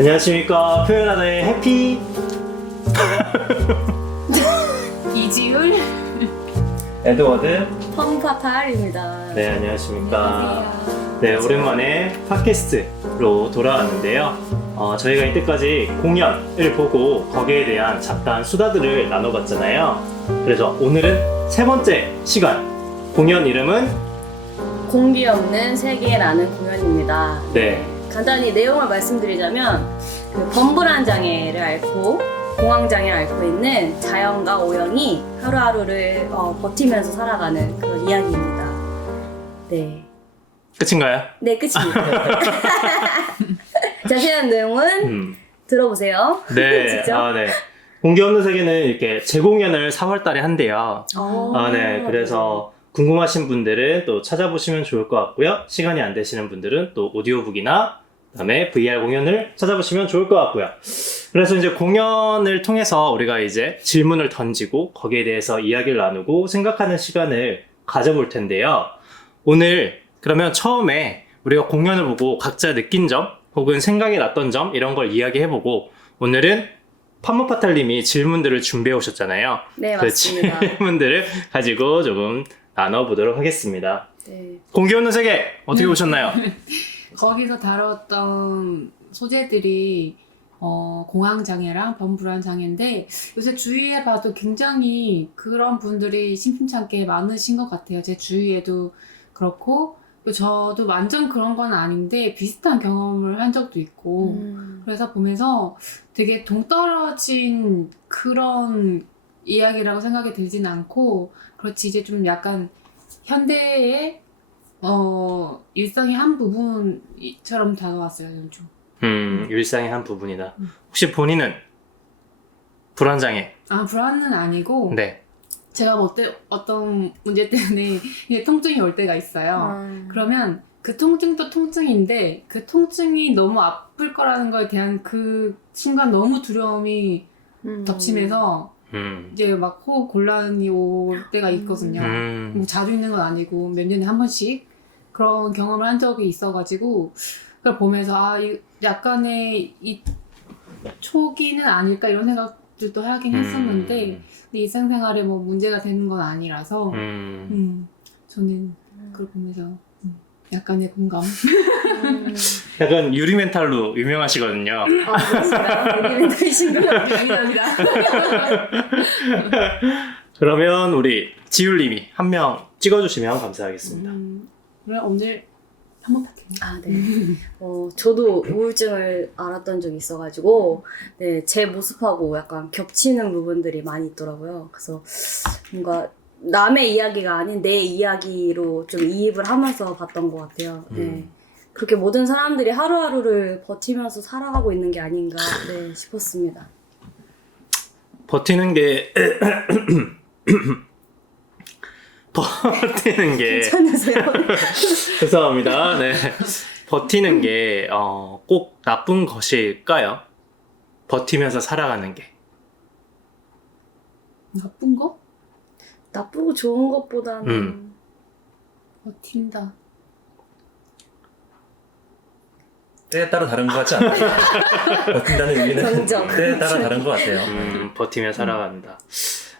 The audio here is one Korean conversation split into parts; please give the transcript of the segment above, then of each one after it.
안녕하십니까. 표현하다의 해피 이지율 에드워드. 펑파팔입니다. 네, 안녕하십니까. 안녕하세요. 네, 오랜만에 팟캐스트로 돌아왔는데요. 저희가 이때까지 공연을 보고 거기에 대한 잡다한 수다들을 나눠봤잖아요. 그래서 오늘은 세 번째 시간. 공연 이름은 공기 없는 세계라는 공연입니다. 네. 간단히 내용을 말씀드리자면 그 범불안 장애를 앓고 공황 장애를 앓고 있는 자연과 오영이 하루하루를 버티면서 살아가는 그런 이야기입니다. 네, 끝인가요? 네 끝입니다. 자세한 내용은 들어보세요. 네. 직접? 네. 공기 없는 세계는 이렇게 재공연을 4월 달에 한대요. 네. 네. 그래서 궁금하신 분들은 또 찾아보시면 좋을 것 같고요. 시간이 안 되시는 분들은 또 오디오북이나 그다음에 VR 공연을 찾아보시면 좋을 것 같고요. 그래서 이제 공연을 통해서 우리가 이제 질문을 던지고 거기에 대해서 이야기를 나누고 생각하는 시간을 가져볼 텐데요. 오늘 그러면 처음에 우리가 공연을 보고 각자 느낀 점 혹은 생각이 났던 점 이런 걸 이야기해보고 오늘은 판무파탈님이 질문들을 준비해 오셨잖아요. 네, 그 맞습니다. 질문들을 가지고 조금 나눠보도록 하겠습니다. 네. 공기 없는 세계 어떻게 보셨나요? 거기서 다뤘던 소재들이 공황장애랑 범불안 장애인데 요새 주위에 봐도 굉장히 그런 분들이 심심찮게 많으신 것 같아요. 제 주위에도 그렇고 저도 완전 그런 건 아닌데 비슷한 경험을 한 적도 있고 그래서 보면서 되게 동떨어진 그런 이야기라고 생각이 들진 않고 그렇지 이제 좀 약간 현대의 일상의 한 부분처럼 다가왔어요. 좀. 일상의 한 부분이다. 혹시 본인은 불안장애? 불안은 아니고 네. 제가 어떤 문제 때문에 이제 통증이 올 때가 있어요. 그러면 그 통증도 통증인데 그 통증이 너무 아플 거라는 거에 대한 그 순간 너무 두려움이 덮치면서 이제 막 호흡 곤란이 올 때가 있거든요. 뭐 자주 있는 건 아니고 몇 년에 한 번씩 그런 경험을 한 적이 있어가지고 그걸 보면서 이 약간의 이 초기는 아닐까 이런 생각들도 하긴 했었는데 근데 일상생활에 뭐 문제가 되는 건 아니라서 저는 그걸 보면서 약간의 공감. 약간 유리 멘탈로 유명하시거든요. 그렇습니다. 여기 멘트이신가요? 감사합니다. 그러면 우리 지율님이 한 명 찍어주시면 감사하겠습니다. 그럼 오늘 한번 할게요. 네. 저도 우울증을 앓았던 적이 있어가지고, 네, 제 모습하고 약간 겹치는 부분들이 많이 있더라고요. 그래서 뭔가 남의 이야기가 아닌 내 이야기로 좀 이입을 하면서 봤던 것 같아요. 네. 그렇게 모든 사람들이 하루하루를 버티면서 살아가고 있는 게 아닌가, 네, 싶었습니다. 버티는 게 괜찮으세요? 죄송합니다. 네. 버티는 게 꼭 나쁜 것일까요? 버티면서 살아가는 게. 나쁜 거? 나쁘고 좋은 것보다는 버틴다. 때에 따라 다른 것 같지 않나요? 버틴다는 의미는 정정. 때에 따라 다른 것 같아요. 버티며 살아간다.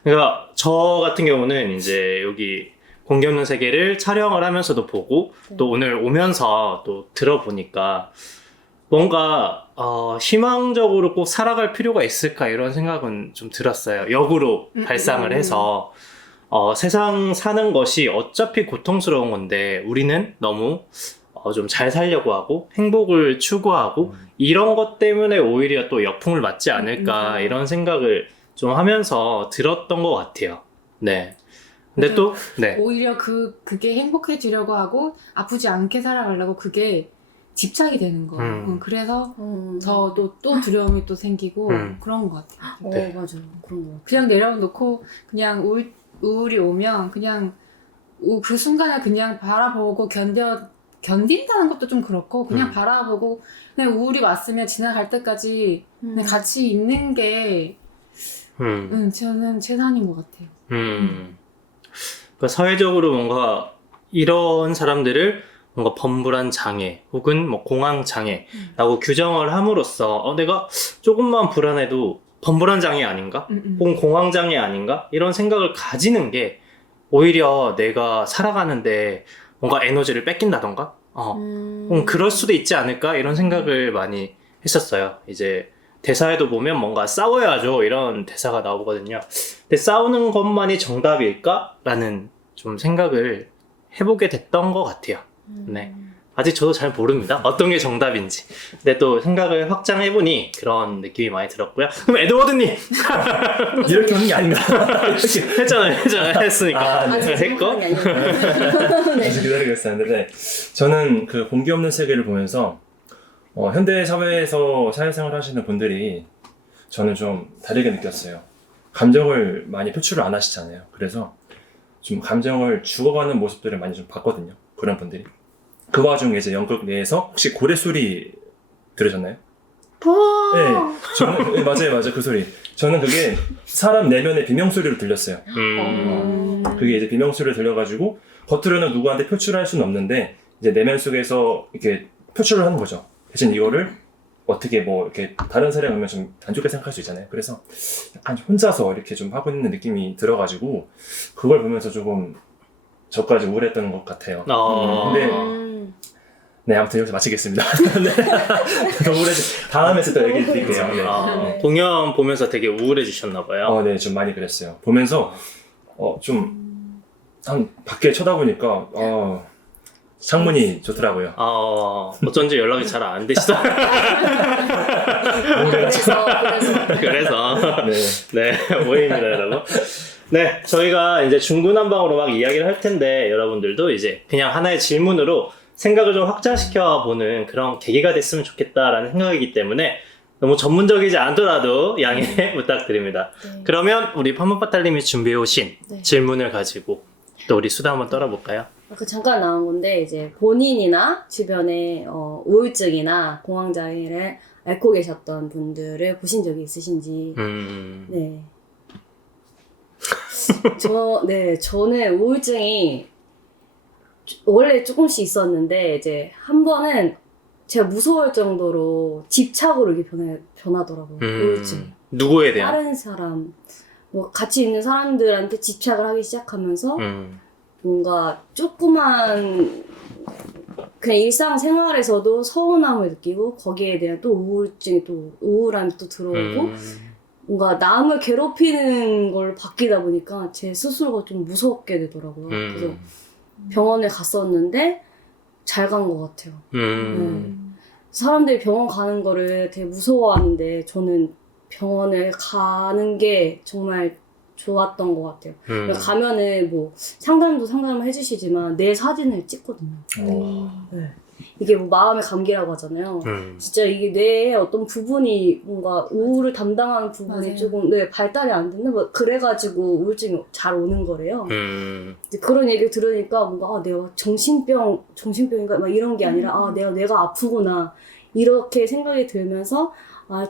그러니까 저 같은 경우는 이제 여기 공기 없는 세계를 촬영을 하면서도 보고 또 오늘 오면서 또 들어보니까 뭔가 희망적으로 꼭 살아갈 필요가 있을까 이런 생각은 좀 들었어요. 역으로 발상을 해서 세상 사는 것이 어차피 고통스러운 건데 우리는 너무 좀 잘 살려고 하고 행복을 추구하고 이런 것 때문에 오히려 또 역풍을 맞지 않을까 이런 생각을 좀 하면서 들었던 것 같아요. 네. 근데 또, 네. 오히려 그게 행복해지려고 하고 아프지 않게 살아가려고 그게 집착이 되는 거예요. 그래서 저도 또 두려움이 또 생기고 그런 것 같아요. 네. 맞아요. 그런 거. 그냥 내려놓고 그냥 우울이 오면 그냥 그 순간을 그냥 바라보고 견딘다는 것도 좀 그렇고 그냥 바라보고 그냥 우울이 왔으면 지나갈 때까지 그냥 같이 있는 게 저는 최선인 것 같아요. 그러니까 사회적으로 뭔가 이런 사람들을 뭔가 범불안 장애 혹은 뭐 공황 장애라고 규정을 함으로써 내가 조금만 불안해도 범불안 장애 아닌가? 혹은 공황 장애 아닌가? 이런 생각을 가지는 게 오히려 내가 살아가는데 뭔가 에너지를 뺏긴다던가? 그럴 수도 있지 않을까? 이런 생각을 많이 했었어요. 이제 대사에도 보면 뭔가 싸워야죠 이런 대사가 나오거든요. 근데 싸우는 것만이 정답일까? 라는 좀 생각을 해보게 됐던 것 같아요. 네. 아직 저도 잘 모릅니다. 어떤 게 정답인지. 근데 또 생각을 확장해보니 그런 느낌이 많이 들었고요. 그럼 에드워드님! 이렇게 하는 게 아닌가? 했으니까. 했고. 그래서 기다리고 있었는데, 저는 그 공기 없는 세계를 보면서 현대 사회에서 사회생활 하시는 분들이 저는 좀 다르게 느꼈어요. 감정을 많이 표출을 안 하시잖아요. 그래서 좀 감정을 죽어가는 모습들을 많이 좀 봤거든요. 그런 분들이. 그 와중에 이제 연극 내에서 혹시 고래 소리 들으셨나요? 네, 저는 네, 맞아요, 그 소리. 저는 그게 사람 내면의 비명 소리로 들렸어요. 그게 이제 비명 소리를 들려가지고 겉으로는 누구한테 표출할 수는 없는데 이제 내면 속에서 이렇게 표출을 하는 거죠. 대신 이거를 어떻게 뭐 이렇게 다른 사람이 보면 좀 안 좋게 생각할 수 있잖아요. 그래서 약간 혼자서 이렇게 좀 하고 있는 느낌이 들어가지고 그걸 보면서 조금 저까지 우울했던 것 같아요. 근데 네, 아무튼 여기서 마치겠습니다. 네. 너무 우울해지. 다음에 또 얘기 드릴게요. 네. 공연 보면서 되게 우울해지셨나봐요. 네, 좀 많이 그랬어요. 보면서 좀 한 밖에 쳐다보니까 창문이 좋더라고요. 어쩐지 연락이 잘 안 되시다. 그래서 네, 모임이다 여러분. 네, 저희가 이제 중구난방으로 막 이야기를 할 텐데 여러분들도 이제 그냥 하나의 질문으로 생각을 좀 확장시켜 보는 그런 계기가 됐으면 좋겠다라는 생각이기 때문에 너무 전문적이지 않더라도 양해 부탁드립니다. 네. 그러면 우리 팜팜파탈님이 준비해 오신 질문을 가지고 또 우리 수다 한번 떨어볼까요? 잠깐 나온 건데 이제 본인이나 주변에 우울증이나 공황장애를 앓고 계셨던 분들을 보신 적이 있으신지. 네. 저는 우울증이 원래 조금씩 있었는데 이제 한 번은 제가 무서울 정도로 집착으로 이렇게 변하더라고요. 우울증. 누구에 대한? 다른 사람, 뭐 같이 있는 사람들한테 집착을 하기 시작하면서 뭔가 조그만 그냥 일상생활에서도 서운함을 느끼고 거기에 대한 또 우울증이 또 우울함이 또 들어오고 뭔가 남을 괴롭히는 걸 바뀌다 보니까 제 스스로가 좀 무섭게 되더라고요. 그래서 병원에 갔었는데 잘 간 것 같아요. 네. 사람들이 병원 가는 거를 되게 무서워하는데 저는 병원을 가는 게 정말 좋았던 것 같아요. 가면은 뭐 상담을 해주시지만 내 사진을 찍거든요. 네. 이게 뭐 마음의 감기라고 하잖아요. 진짜 이게 뇌의 어떤 부분이 뭔가 우울을 담당하는 부분이 맞아요. 조금 발달이 안 됐나? 뭐 그래가지고 우울증이 잘 오는 거래요. 이제 그런 얘기를 들으니까 뭔가 내가 정신병인가 막 이런 게 아니라 내가 아프구나 이렇게 생각이 들면서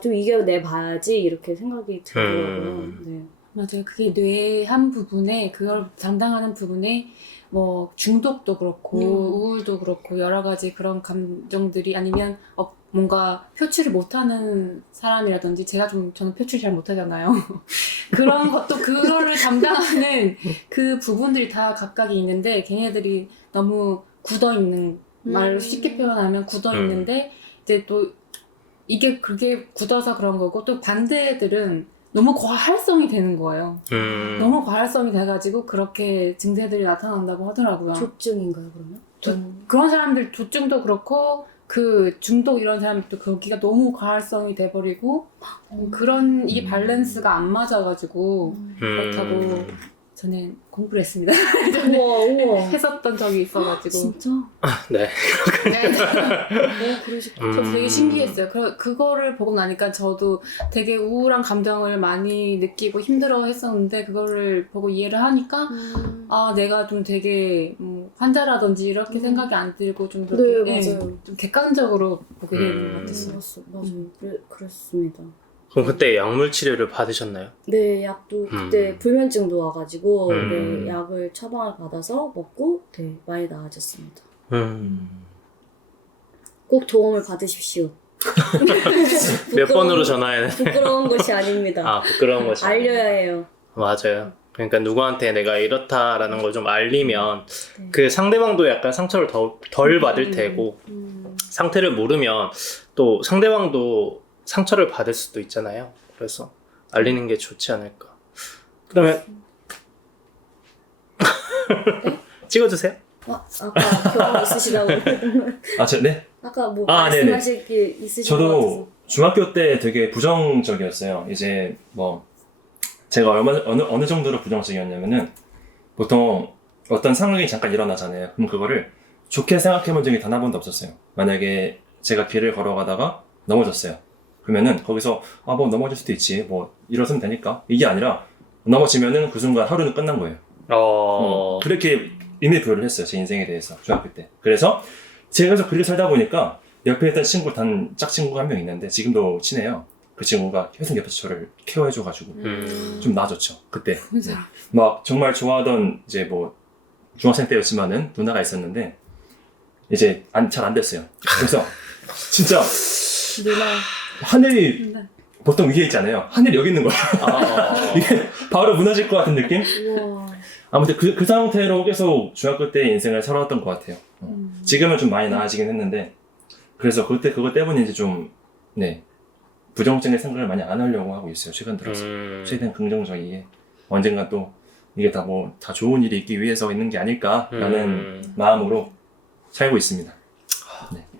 좀 이겨내봐야지 이렇게 생각이 들더라고요. 네. 맞아요. 그게 뇌의 한 부분에 그걸 담당하는 부분에 뭐 중독도 그렇고 우울도 그렇고 여러 가지 그런 감정들이 아니면 뭔가 표출을 못하는 사람이라든지 저는 표출 잘 못하잖아요. 그런 것도 그거를 담당하는 그 부분들이 다 각각이 있는데 걔네들이 너무 굳어있는 말로 쉽게 표현하면 굳어있는데 이제 또 그게 굳어서 그런 거고 또 반대들은 너무 과활성이 되는 거예요. 너무 과활성이 돼가지고 그렇게 증세들이 나타난다고 하더라고요. 조증인가요 그러면? 그런 사람들 조증도 그렇고 그 중독 이런 사람들도 거기가 너무 과활성이 돼버리고 그런 이게 밸런스가 안 맞아가지고 그렇다고 저는 공부를 했습니다. 우와. 했었던 적이 있어가지고. 진짜? 네. 그러셨구나. 저 되게 신기했어요. 그거를 보고 나니까 저도 되게 우울한 감정을 많이 느끼고 힘들어 했었는데 그거를 보고 이해를 하니까 내가 좀 되게 환자라든지 이렇게 생각이 안 들고 좀 그렇게 맞아요. 좀 객관적으로 보게 되는 것 같았어요. 맞아요. 그렇습니다. 그럼 그때 약물 치료를 받으셨나요? 네, 약도 그때 불면증도 와가지고 네, 약을 처방을 받아서 먹고 많이 나아졌습니다. 꼭 도움을 받으십시오. 몇 번으로 전화해야 돼? 부끄러운 것이 아닙니다. 아, 부끄러운 것이 알려야 해요. 맞아요. 그러니까 누구한테 내가 이렇다라는 걸 좀 알리면 그 상대방도 약간 상처를 덜 받을 테고 상태를 모르면 또 상대방도 상처를 받을 수도 있잖아요. 그래서 알리는 게 좋지 않을까. 그러면 찍어주세요. 아까 경험 있으시다고. 네? 아까 뭐 네네. 말씀하실 게 있으신 것 저도 같아서. 중학교 때 되게 부정적이었어요. 이제 뭐 제가 어느 정도로 부정적이었냐면은 보통 어떤 상황이 잠깐 일어나잖아요. 그럼 그거를 좋게 생각해 본 적이 단 한 번도 없었어요. 만약에 제가 길을 걸어가다가 넘어졌어요. 그러면은 거기서 뭐 넘어질 수도 있지, 뭐 일어서면 되니까, 이게 아니라 넘어지면은 그 순간 하루는 끝난 거예요. 그렇게 의미 부여를 했어요. 제 인생에 대해서 중학교 때. 그래서 제가 계속 그렇게 살다 보니까 옆에 있던 친구 짝친구가 한 명 있는데 지금도 친해요. 그 친구가 계속 옆에서 저를 케어해줘가지고 좀 나아졌죠. 그때 네. 막 정말 좋아하던 이제 뭐 중학생 때였지만은 누나가 있었는데 이제 잘 안 됐어요. 그래서 진짜 누나. 하늘이 보통 위에 있잖아요. 하늘이 여기 있는 거예요. 이게 바로 무너질 것 같은 느낌? 우와. 아무튼 그 상태로 계속 중학교 때 인생을 살아왔던 것 같아요. 지금은 좀 많이 나아지긴 했는데 그래서 그때 그것 때문인지 좀 부정적인 생각을 많이 안 하려고 하고 있어요. 최근 들어서 최대한 긍정적이게 언젠가 또 이게 다 좋은 일이 있기 위해서 있는 게 아닐까라는 마음으로 살고 있습니다.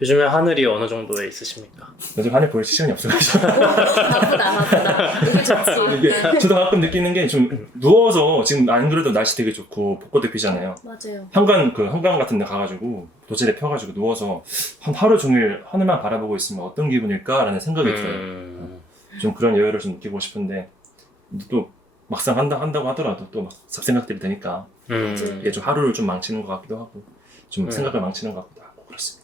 요즘에 하늘이 어느 정도에 있으십니까? 요즘 하늘 볼 시간이 없어가지고 나쁘다. 이게 좋지. 이게 저도 가끔 느끼는 게 좀 누워서 지금 안 그래도 날씨 되게 좋고 벚꽃도 피잖아요. 맞아요. 한강 같은 데 가가지고 도제를 펴가지고 누워서 한 하루 종일 하늘만 바라보고 있으면 어떤 기분일까라는 생각이 들어요. 좀 그런 여유를 좀 느끼고 싶은데 또 막상 한다고 하더라도 또 막 잡생각들이 드니까 이게 좀 하루를 좀 망치는 것 같기도 하고 좀 생각을 망치는 것 같기도 하고 그렇습니다.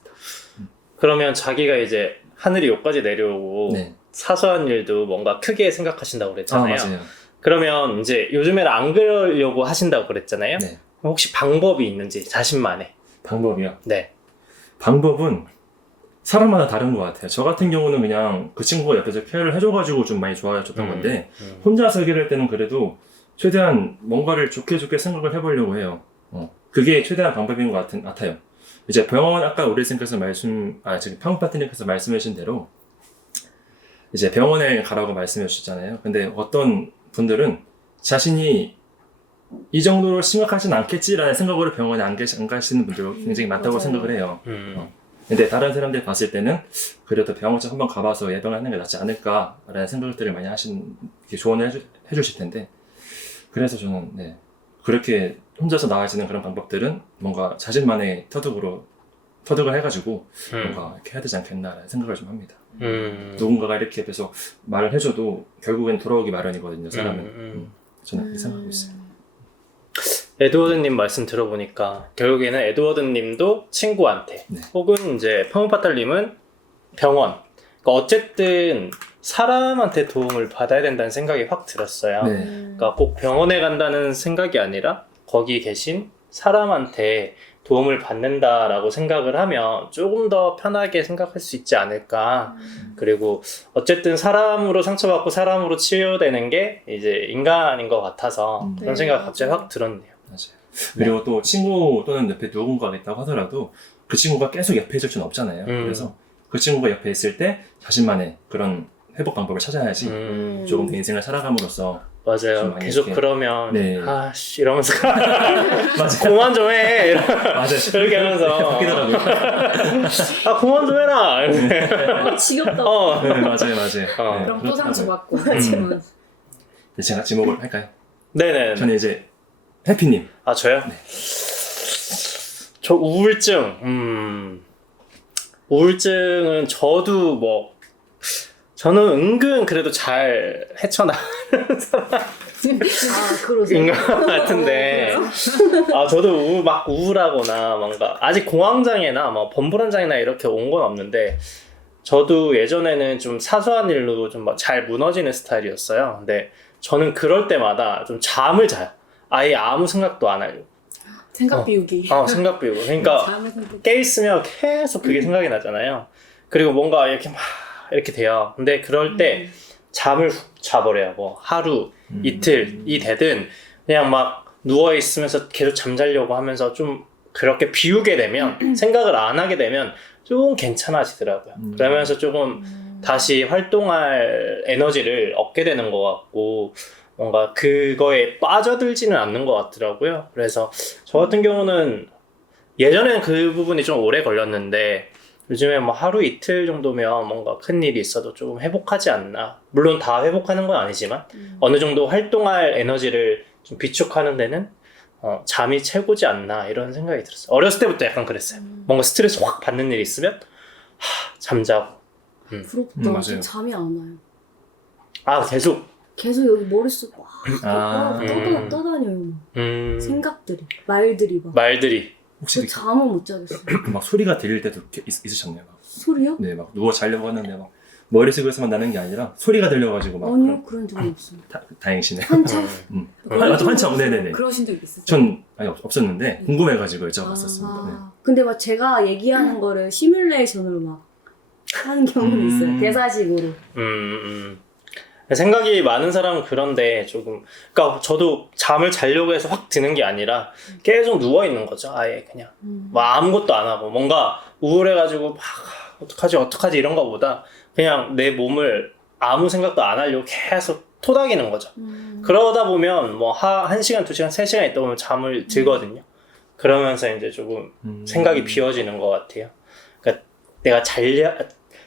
그러면 자기가 이제 하늘이 여기까지 내려오고 사소한 일도 뭔가 크게 생각하신다고 그랬잖아요. 맞아요. 그러면 이제 요즘에는 안 그러려고 하신다고 그랬잖아요. 네. 혹시 방법이 있는지 자신만의. 방법이요? 네. 방법은 사람마다 다른 것 같아요. 저 같은 경우는 그냥 그 친구가 옆에서 케어를 해줘가지고 좀 많이 좋아졌던 건데 혼자서 해결할 때는 그래도 최대한 뭔가를 좋게 생각을 해보려고 해요. 그게 최대한 방법인 것 같아요. 이제 병원 아까 우리 선생님께서 팡 파트님께서 말씀해 주신 대로 이제 병원에 가라고 말씀해 주셨잖아요. 근데 어떤 분들은 자신이 이 정도로 심각하진 않겠지라는 생각으로 병원에 안 가시는 분들 굉장히 많다고 맞아요. 생각을 해요. 근데 다른 사람들 봤을 때는 그래도 병원 좀 한번 가봐서 예방하는 게 낫지 않을까라는 생각들을 많이 조언을 해주실 텐데 그래서 저는 그렇게 혼자서 나아지는 그런 방법들은 뭔가 자신만의 터득을 해가지고 뭔가 이렇게 해야 되지 않겠나라는 생각을 좀 합니다. 누군가가 이렇게 옆에서 말을 해줘도 결국엔 돌아오기 마련이거든요, 사람은. 저는 그렇게 생각하고 있어요. 에드워드님 말씀 들어보니까 결국에는 에드워드님도 친구한테 혹은 이제 팡우파탈님은 병원. 그러니까 어쨌든 사람한테 도움을 받아야 된다는 생각이 확 들었어요. 그러니까 꼭 병원에 간다는 생각이 아니라 거기 계신 사람한테 도움을 받는다라고 생각을 하면 조금 더 편하게 생각할 수 있지 않을까. 그리고 어쨌든 사람으로 상처받고 사람으로 치유되는 게 이제 인간인 것 같아서 그런 생각이 갑자기 확 들었네요. 맞아요. 그리고 또 친구 또는 옆에 누군가가 있다고 하더라도 그 친구가 계속 옆에 있을 수는 없잖아요. 그래서 그 친구가 옆에 있을 때 자신만의 그런 회복 방법을 찾아야지 조금 더 인생을 살아감으로써 맞아요. 계속 이렇게. 그러면 아씨 이러면서 맞아요. 그만 좀 해. 맞아요. 이렇게 하면서 바뀌더라고요. 그만 좀 해라. 지겹다. 네, 맞아요. 그럼 또 상처받고. 제가 지목을 할까요? 네네. 저는 이제 해피님. 아 저요? 저 우울증. 우울증은 저도 저는 은근 그래도 잘 헤쳐나가는 그러세요? 인간 같은데 저도 막 우울하거나 뭔가 아직 공황장애나 범불안장애나 이렇게 온 건 없는데 저도 예전에는 좀 사소한 일로 좀 잘 무너지는 스타일이었어요. 근데 저는 그럴 때마다 좀 잠을 자요. 아예 아무 생각도 안 하려고. 생각 비우기. 생각 비우고. 그러니까 잠을 생각. 깨 있으면 계속 그게 생각이 나잖아요. 그리고 뭔가 이렇게 막 이렇게 돼요. 근데 그럴 때 잠을 훅 자버려요. 뭐 하루, 이틀이 되든 그냥 막 누워 있으면서 계속 잠자려고 하면서 좀 그렇게 비우게 되면 생각을 안 하게 되면 좀 괜찮아지더라고요. 그러면서 조금 다시 활동할 에너지를 얻게 되는 것 같고 뭔가 그거에 빠져들지는 않는 것 같더라고요. 그래서 저 같은 경우는 예전에는 그 부분이 좀 오래 걸렸는데 요즘에 뭐 하루 이틀 정도면 뭔가 큰 일이 있어도 조금 회복하지 않나. 물론 다 회복하는 건 아니지만 어느 정도 활동할 에너지를 좀 비축하는 데는 잠이 최고지 않나 이런 생각이 들었어요. 어렸을 때부터 약간 그랬어요. 뭔가 스트레스 확 받는 일이 있으면 잠자고. 부럽다. 맞아요. 저 잠이 안 와요. 계속. 계속 여기 머릿속 막 음. 떠다녀요. 막. 생각들이, 말들이 막. 말들이. 혹시 저 잠을 못 자겠어요. 막 소리가 들릴 때도 이렇게 있으셨나요? 막. 소리요? 네, 막 누워 자려고 하는데 막 머릿속에서만 나는 게 아니라 소리가 들려가지고 막 아니요, 그런 적은 없어요. 다행이시네. 한참? 한참 네네네. 그러신 적 있으세요? 전 아니 없었는데 궁금해가지고 여쭤봤었습니다. 네. 근데 막 제가 얘기하는 거를 시뮬레이션으로 막 하는 경우도 있어요. 대사식으로. 생각이 많은 사람은 그런데 조금, 그러니까 저도 잠을 자려고 해서 확 드는 게 아니라 계속 누워 있는 거죠. 아예 그냥 뭐 아무것도 안 하고 뭔가 우울해가지고 막 어떡하지 이런 거보다 그냥 내 몸을 아무 생각도 안 하려고 계속 토닥이는 거죠. 그러다 보면 뭐 1시간, 2시간, 3시간 있다 보면 잠을 들거든요. 그러면서 이제 조금 생각이 비워지는 것 같아요. 그러니까 내가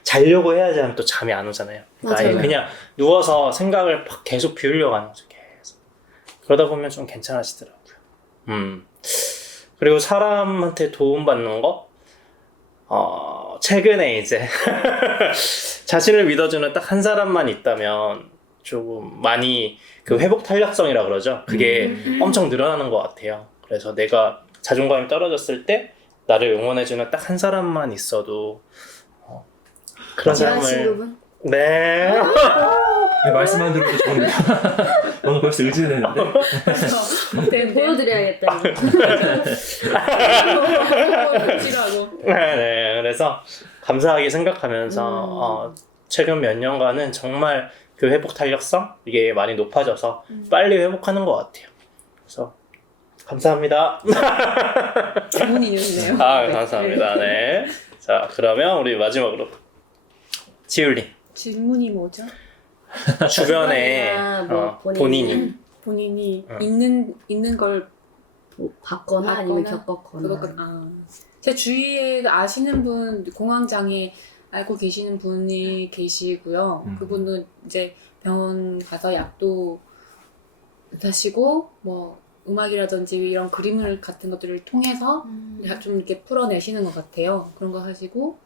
자려고 해야지 하면 또 잠이 안 오잖아요. 그러니까 아예 맞아요. 그냥 누워서 생각을 막 계속 비우려고 하는 거죠. 계속. 그러다 보면 좀 괜찮아지더라고요. 그리고 사람한테 도움받는 거? 최근에 이제 자신을 믿어주는 딱 한 사람만 있다면 조금 많이 그 회복 탄력성이라 그러죠. 그게 엄청 늘어나는 것 같아요. 그래서 내가 자존감이 떨어졌을 때 나를 응원해주는 딱 한 사람만 있어도 그런 지한 사람을 친구분? 네. 네, 말씀만 들어도 좋은데 오늘 벌써 의지했는데 보여드려야겠다. 보시라고. 네. 그래서 감사하게 생각하면서 최근 몇 년간은 정말 그 회복 탄력성 이게 많이 높아져서 빨리 회복하는 것 같아요. 그래서 감사합니다. 좋은 인연이네요. 감사합니다. 네. 자, 그러면 우리 마지막으로 지율님 질문이 뭐죠? 주변에 뭐 본인이 있는 걸 봤거나 아니면 봤거나, 겪었거나. 제 주위에 아시는 분, 공황장애 알고 계시는 분이 계시고요. 그분은 이제 병원 가서 약도 드시고 뭐 음악이라든지 이런 그림을 같은 것들을 통해서 좀 이렇게 풀어내시는 것 같아요. 그런 거 하시고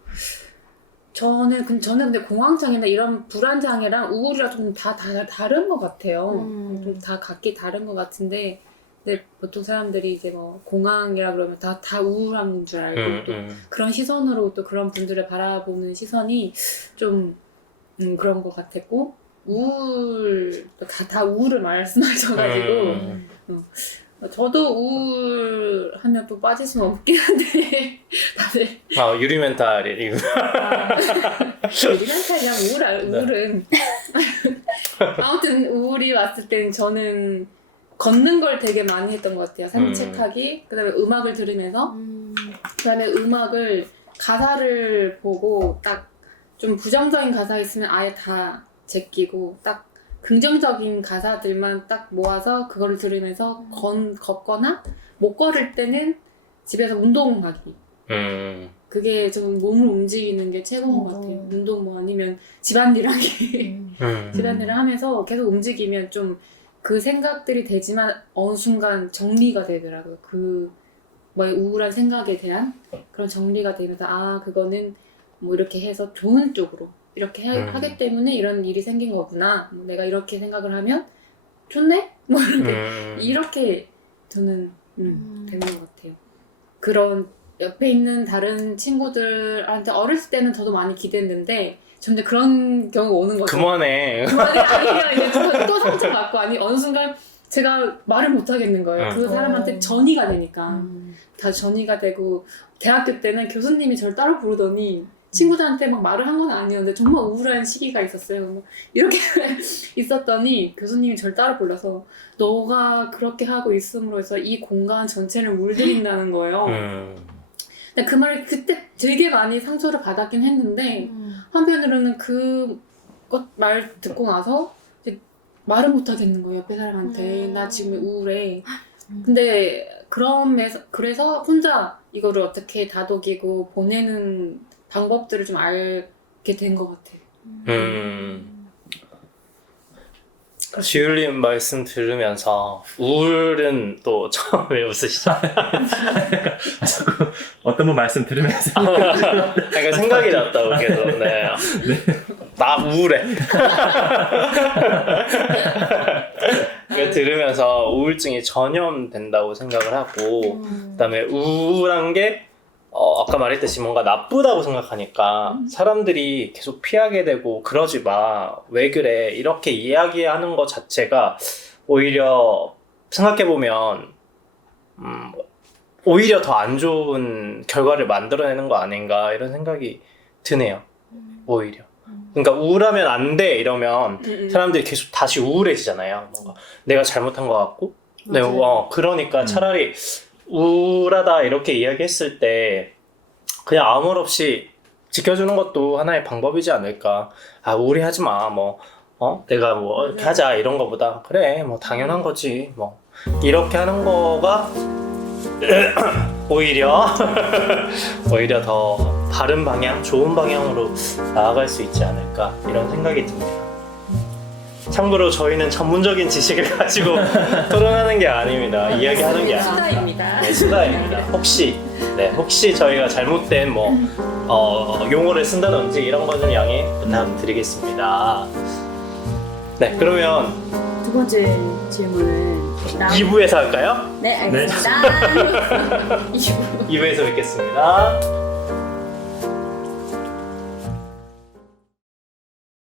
저는 근데 공황장애나 이런 불안장애랑 우울이랑 좀 다 다른 것 같아요. 좀 다 각기 다른 것 같은데 근데 보통 사람들이 이제 뭐 공황이라 그러면 다 우울한 줄 알고 또 그런 시선으로 또 그런 분들을 바라보는 시선이 좀 그런 것 같았고 다 우울을 말씀하셔가지고 저도 우울하면 또 빠질 수는 없긴 한데 다들 유리 멘탈이 이거. 우리한테는 우울은 아무튼 우울이 왔을 때는 저는 걷는 걸 되게 많이 했던 것 같아요. 산책하기, 그다음에 음악을 들으면서, 그다음에 음악을 가사를 보고 딱 좀 부정적인 가사 있으면 아예 다 제끼고 딱 긍정적인 가사들만 딱 모아서 그거를 들으면서 걷거나 못 걸을 때는 집에서 운동하기. 그게 좀 몸을 움직이는 게 최고인 것 같아요. 운동 뭐 아니면 집안일 하기. 집안일을 하면서 계속 움직이면 좀 그 생각들이 되지만 어느 순간 정리가 되더라고요. 그 뭐 우울한 생각에 대한 그런 정리가 되면서 그거는 뭐 이렇게 해서 좋은 쪽으로 이렇게 하기 때문에 이런 일이 생긴 거구나. 뭐 내가 이렇게 생각을 하면 좋네? 뭐 이렇게 저는 되는 것 같아요. 그런 옆에 있는 다른 친구들한테 어렸을 때는 저도 많이 기대했는데 근데 그런 경우가 오는 거죠. 그만해. 아니면 이제 또 상처받고 어느 순간 제가 말을 못 하겠는 거예요. 그 사람한테 전이가 되니까. 다 전이가 되고 대학교 때는 교수님이 저를 따로 부르더니 친구들한테 막 말을 한 건 아니었는데 정말 우울한 시기가 있었어요. 이렇게 있었더니 교수님이 저를 따로 불러서 너가 그렇게 하고 있음으로 해서 이 공간 전체를 물들인다는 거예요. 근데 그 말을 그때 되게 많이 상처를 받았긴 했는데 한편으로는 그것 말 듣고 나서 이제 말을 못 하겠는 거예요. 옆에 사람한테 나 지금 우울해. 근데 그래서 혼자 이거를 어떻게 다독이고 보내는 방법들을 좀 알게 된 것 같아요. 지율님 말씀 들으면서 우울은 또 처음에 웃으시죠? 자꾸 어떤 분 말씀 들으면서 약간 생각이 났다고 계속. 네. 나 우울해. 이거 들으면서 우울증이 전염된다고 생각을 하고, 그다음에 우울한 게 아까 말했듯이 뭔가 나쁘다고 생각하니까 사람들이 계속 피하게 되고 그러지 마, 왜 그래, 이렇게 이야기하는 것 자체가 오히려 생각해보면 오히려 더 안 좋은 결과를 만들어내는 거 아닌가 이런 생각이 드네요. 오히려. 그러니까 우울하면 안 돼 이러면 사람들이 계속 다시 우울해지잖아요. 뭔가 내가 잘못한 것 같고. 네, 그러니까 차라리 우울하다 이렇게 이야기했을 때 그냥 아무 말 없이 지켜주는 것도 하나의 방법이지 않을까. 아, 우울해하지 마. 뭐 내가 뭐 이렇게 하자 이런 거보다 그래 뭐 당연한 거지 뭐 이렇게 하는 거가 오히려 더 바른 방향, 좋은 방향으로 나아갈 수 있지 않을까 이런 생각이 듭니다. 참고로 저희는 전문적인 지식을 가지고 토론하는 게 아닙니다. 이야기하는 게 아닙니다. 수다입니다. 네, 수다입니다. 혹시 저희가 잘못된 용어를 쓴다든지 이런 거 좀 양해 부탁드리겠습니다. 네, 그러면 두 번째 질문은 2부에서 할까요? 네, 알겠습니다. 2부에서 뵙겠습니다.